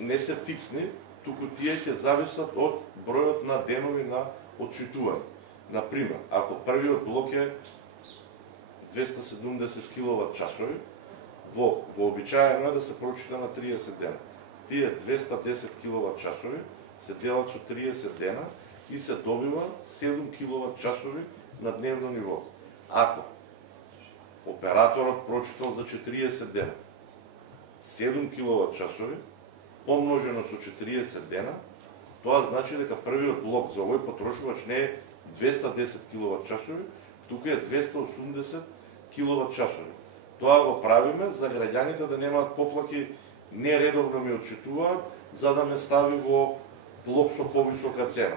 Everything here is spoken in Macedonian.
не се фиксни, туку тие ќе зависат од бројот на денови на отчитување. Например, ако првиот блок е 270 киловат-часови, вообичаено е да се прочита на 30 дена. Тие 210 киловат-часови се делат со 30 дена и се добива 7 киловат-часови на дневно ниво. Ако операторот прочитал за 40 дена 7 киловат-часови, помножено со 40 дена, тоа значи дека првиот блок за овој потрошувач не е 210 киловат-часови, туку е 280 киловат-часови. Тоа го правиме за граѓаните да немаат поплаки, нередовно ми отчитуваат, за да ме стави во блок со повисока цена.